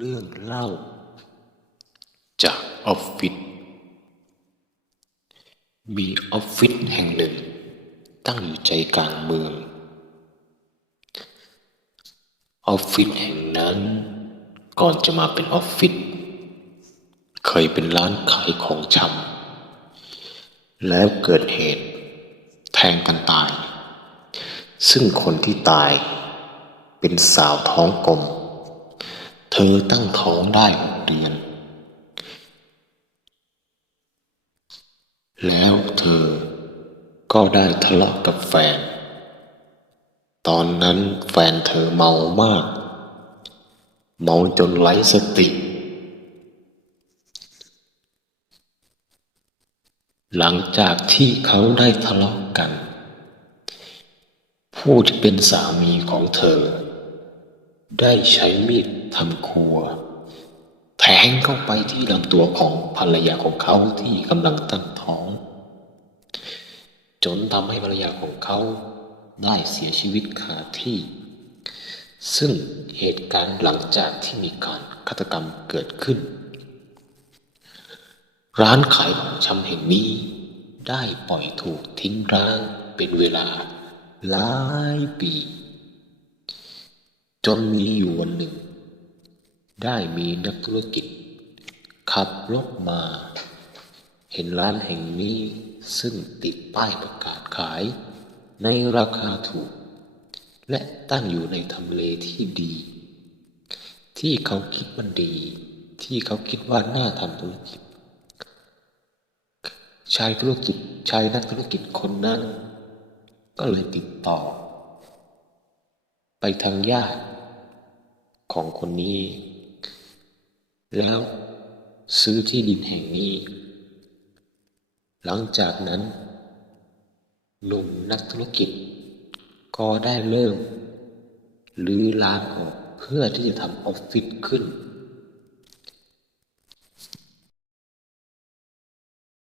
เรื่องเล่า จากออฟฟิศ มีออฟฟิศแห่งหนึ่ง ตั้งอยู่ใจกลางเมือง ออฟฟิศแห่งนั้น ก่อนจะมาเป็นออฟฟิศ เคยเป็นร้านขายของชำ แล้วเกิดเหตุ แทงกันตาย ซึ่งคนที่ตาย เป็นสาวท้องกลม เธอตั้งท้องได้หกเดือน แล้วเธอก็ได้ทะเลาะกับแฟน ตอนนั้นแฟนเธอเมามาก เมาจนไร้สติ หลังจากที่เขาได้ทะเลาะกัน ผู้ที่เป็นสามีของเธอ ได้ใช้มีดทำครัว แทงเข้าไปที่ลำตัวของภรรยาของเขาที่กำลังตั้งท้อง จนทำให้ภรรยาของเขาได้เสียชีวิตคาที่ ซึ่งเหตุการณ์หลังจากที่มีการฆาตกรรมเกิดขึ้น ร้านขายของชำแห่งนี้ ได้ปล่อยถูกทิ้งร้างเป็นเวลาหลายปี จนมีอยู่วันหนึ่ง ได้มีนักธุรกิจ ขับรถมา เห็นร้านแห่งนี้ซึ่งติดป้ายประกาศขาย ในราคาถูก และตั้งอยู่ในทำเลที่ดี ที่เขาคิดมันดี ที่เขาคิดว่าน่าทำธุรกิจ ชายธุรกิจชายนักธุรกิจคนนั้น ก็เลยติดต่อ ไปทางญาติ ของคนนี้ แล้วซื้อที่ดินแห่งนี้ หลังจากนั้น หนุ่มนักธุรกิจ ก็ได้เริ่มรื้อลาออกเพื่อที่จะทำออฟฟิศขึ้น